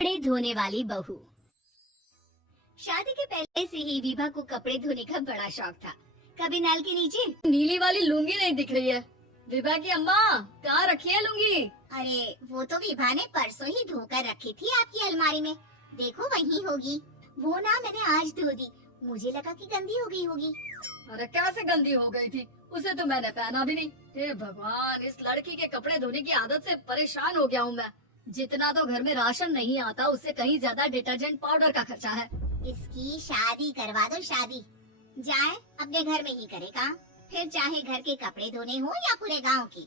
कपड़े धोने वाली बहू। शादी के पहले से ही विभा को कपड़े धोने का बड़ा शौक था। कभी नल के नीचे नीली वाली लुंगी नहीं दिख रही है। विभा की अम्मा कहाँ रखी है लुंगी? अरे वो तो विभा ने परसों ही धोकर रखी थी आपकी अलमारी में। देखो वहीं होगी। वो ना मैंने आज धो दी, मुझे लगा कि गंदी हो गई होगी। अरे कैसे गंदी हो गई थी, उसे तो मैंने पहना भी नहीं। हे भगवान, इस लड़की के कपड़े धोने की आदत से परेशान हो गया हूँ मैं। जितना तो घर में राशन नहीं आता, उससे कहीं ज्यादा डिटर्जेंट पाउडर का खर्चा है। इसकी शादी करवा दो, शादी जाए अपने घर में ही करे काम, फिर चाहे घर के कपड़े धोने हो या पूरे गांव के।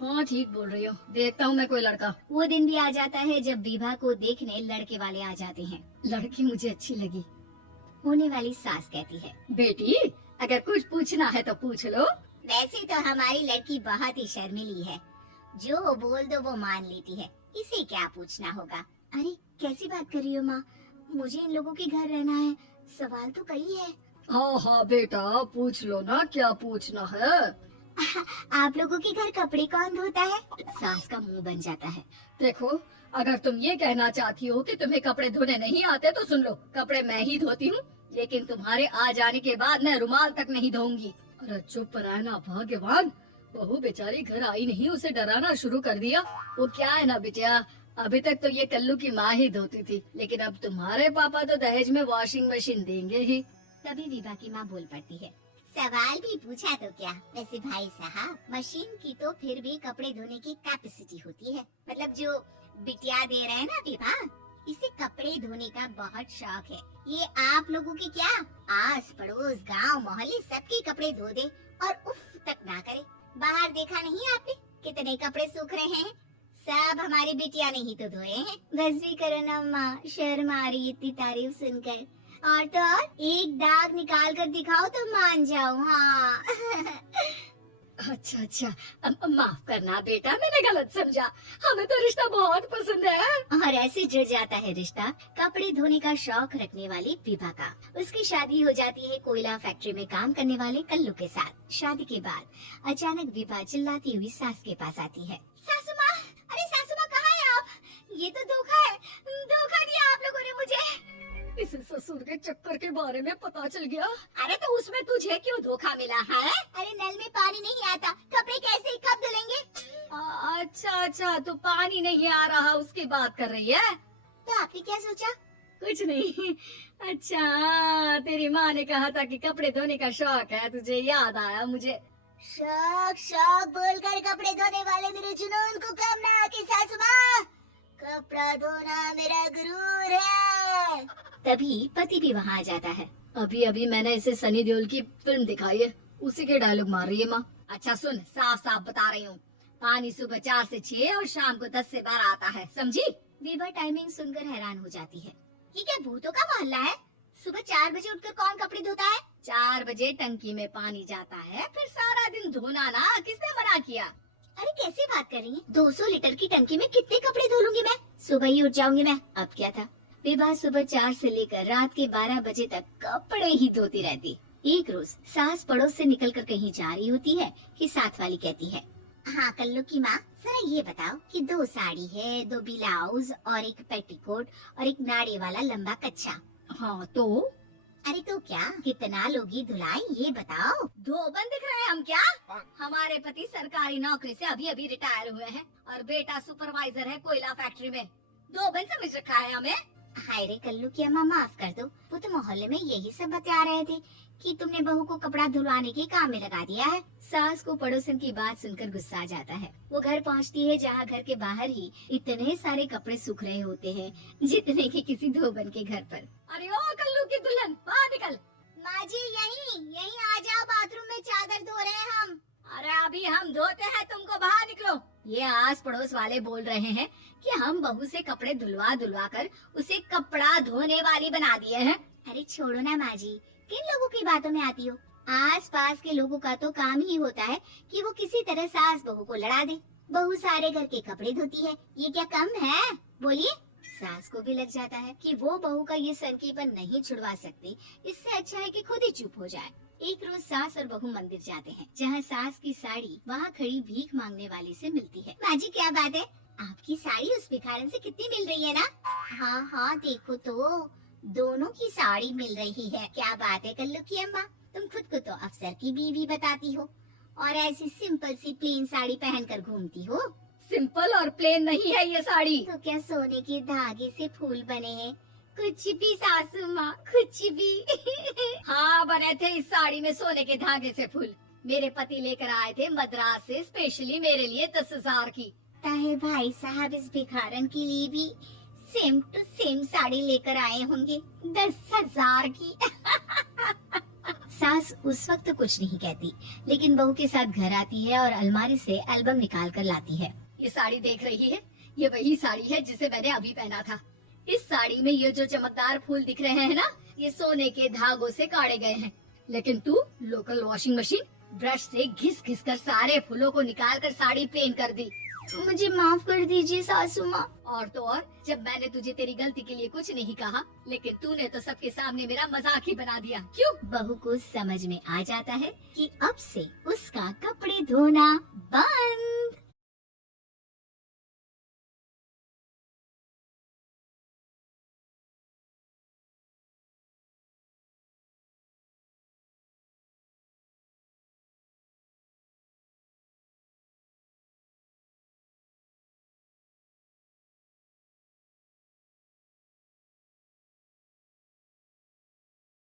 हाँ ठीक बोल रही हो, देखता हूँ मैं कोई लड़का। वो दिन भी आ जाता है जब विभा को देखने लड़के वाले आ जाते हैं। लड़की मुझे अच्छी लगी। होने वाली सास कहती है, बेटी अगर कुछ पूछना है तो पूछ लो। वैसे तो हमारी लड़की बहुत ही शर्मीली है, जो बोल दो वो मान लेती है, इसे क्या पूछना होगा। अरे कैसी बात कर रही हो माँ, मुझे इन लोगों के घर रहना है, सवाल तो कई है। हाँ हाँ बेटा पूछ लो ना, क्या पूछना है। आप लोगों के घर कपड़े कौन धोता है? सास का मुंह बन जाता है। देखो अगर तुम ये कहना चाहती हो कि तुम्हें कपड़े धोने नहीं आते तो सुन लो, कपड़े मैं ही धोती हूँ, लेकिन तुम्हारे आ जाने के बाद मैं रुमाल तक नहीं धोऊंगी। अरे चुप रहना भगवान, बहू बेचारी घर आई नहीं, उसे डराना शुरू कर दिया। वो क्या है ना बिटिया, अभी तक तो ये कल्लू की माँ ही धोती थी, लेकिन अब तुम्हारे पापा तो दहेज में वॉशिंग मशीन देंगे ही। तभी विभा की माँ बोल पड़ती है, सवाल भी पूछा तो क्या, वैसे भाई साहब मशीन की तो फिर भी कपड़े धोने की कैपेसिटी होती है। मतलब जो बिटिया दे रहे हैं ना विभा, इसे कपड़े धोने का बहुत शौक है। ये आप लोगों के क्या आस पड़ोस गांव मोहल्ले सबके कपड़े धो दे और उफ तक ना करे। बाहर देखा नहीं आपने कितने कपड़े सूख रहे हैं, सब हमारी बिटिया ने ही तो धोए हैं। बस भी करो ना माँ, शर्म आ रही इतनी तारीफ सुनकर। और तो और एक दाग निकाल कर दिखाओ तो मान जाओ। हाँ अच्छा माफ करना बेटा, मैंने गलत समझा, हमें तो रिश्ता बहुत पसंद है। और ऐसे जुड़ जाता है रिश्ता कपड़े धोने का शौक रखने वाली विभा का। उसकी शादी हो जाती है कोयला फैक्ट्री में काम करने वाले कल्लू के साथ। शादी के बाद अचानक विभा चिल्लाती हुई सास के पास आती है, सासू माँ, अरे सासू माँ कहाँ है आप? ये तो धोखा है, धोखा दिया आप लोगों ने मुझे। इसे ससुर के चक्कर के बारे में पता चल गया। अरे तो उसमें तुझे क्यों धोखा मिला है? अरे नल में पानी नहीं आता, कपड़े कैसे कब धुलेंगे? अच्छा तो पानी नहीं आ रहा उसकी बात कर रही है। तो आपने क्या सोचा? कुछ नहीं। अच्छा तेरी माँ ने कहा था कि कपड़े धोने का शौक है, तुझे याद आया मुझे। शौक शौक बोलकर कपड़े धोने वाले मेरे जुनून को कम ना आके सासू माँ, कपड़ा धोना मेरा गुरूर है। तभी पति भी वहाँ आ जाता है। अभी अभी मैंने इसे सनी देओल की फिल्म दिखाई है, उसी के डायलॉग मार रही है माँ। अच्छा सुन, साफ साफ बता रही हूँ, पानी सुबह 4 से 6 और शाम को 10 से 12 आता है, समझी? विभा टाइमिंग सुनकर हैरान हो जाती है। ये क्या भूतों का मोहल्ला है? सुबह 4 बजे उठकर कौन कपड़े धोता है? 4 बजे टंकी में पानी जाता है, फिर सारा दिन धोना ना, किसने मना किया? अरे कैसी बात कर रही है? 200 लीटर की टंकी में कितने कपड़े धो लूंगी मैं? सुबह ही उठ जाऊंगी मैं। अब क्या था, विभा सुबह 4 से लेकर रात के 12 बजे तक कपड़े ही धोती रहती। एक रोज सास पड़ोस से निकलकर कहीं जा रही होती है कि साथ वाली कहती है, हाँ कल्लू की माँ, जरा ये बताओ कि 2 साड़ी है, 2 ब्लाउज और एक पेटीकोट और एक नाड़ी वाला लंबा कच्चा। हाँ तो? अरे तो क्या, कितना लोगी धुलाई ये बताओ। धोबन दिख रहे हैं हम क्या? हमारे पति सरकारी नौकरी से अभी अभी रिटायर हुए हैं और बेटा सुपरवाइजर है कोयला फैक्ट्री में। धोबन समझ रखा है हमें। हाय रे कल्लू की अम्मा, माफ कर दो, वो तो मोहल्ले में यही सब बता रहे थे कि तुमने बहू को कपड़ा धुलवाने के काम में लगा दिया है। सास को पड़ोसन की बात सुनकर गुस्सा आ जाता है। वो घर पहुंचती है जहाँ घर के बाहर ही इतने सारे कपड़े सूख रहे होते हैं जितने कि किसी धोबन के घर पर। अरे ओ कल्लू की दुल्हन, बाहर निकल। माँ जी यहीं आ जाओ, बाथरूम में चादर धो रहे हैं हम। अरे अभी हम धोते हैं, तुमको बाहर निकलो। ये आस पड़ोस वाले बोल रहे हैं कि हम बहू से कपड़े धुलवा कर उसे कपड़ा धोने वाली बना दिए हैं। अरे छोड़ो ना माँ जी, किन लोगों की बातों में आती हो? आस पास के लोगों का तो काम ही होता है कि वो किसी तरह सास बहू को लड़ा दे। बहू सारे घर के कपड़े धोती है, ये क्या कम है? बोलिए। सास को भी लग जाता है कि वो बहू का ये संकीपन नहीं छुड़वा सकती, इससे अच्छा है कि खुद ही चुप हो जाए। एक रोज सास और बहू मंदिर जाते हैं, जहाँ सास की साड़ी वहाँ खड़ी भीख मांगने वाली से मिलती है। माँ जी क्या बात है, आपकी साड़ी उस भिखारन से कितनी मिल रही है ना? हाँ हाँ देखो तो, दोनों की साड़ी मिल रही है। क्या बात है कल्लू की अम्मा, तुम खुद को तो अफसर की बीवी बताती हो और ऐसी सिंपल सी प्लेन साड़ी पहनकर घूमती हो। सिंपल और प्लेन नहीं है ये साड़ी। तो क्या सोने के धागे से फूल बने हैं? कुछ भी सासू माँ, कुछ भी। हाँ बने थे इस साड़ी में सोने के धागे से फूल। मेरे पति लेकर आए थे मद्रास से स्पेशली मेरे लिए 10,000 की। ताहे भाई साहब इस भिखारन के लिए भी सेम टू सेम साड़ी लेकर आए होंगे 10,000 की। सास उस वक्त तो कुछ नहीं कहती, लेकिन बहू के साथ घर आती है और अलमारी से एल्बम निकाल कर लाती है। ये साड़ी देख रही है, ये वही साड़ी है जिसे मैंने अभी पहना था। इस साड़ी में ये जो चमकदार फूल दिख रहे हैं ना, ये सोने के धागों से काढ़े गए हैं। लेकिन तू लोकल वॉशिंग मशीन ब्रश से घिस घिस कर सारे फूलों को निकाल कर साड़ी प्लेन कर दी। मुझे माफ कर दीजिए सासू माँ। और तो और, जब मैंने तुझे तेरी गलती के लिए कुछ नहीं कहा, लेकिन तूने तो सबके सामने मेरा मजाक ही बना दिया। क्यों? बहू को समझ में आ जाता है कि अब से उसका कपड़े धोना बंद।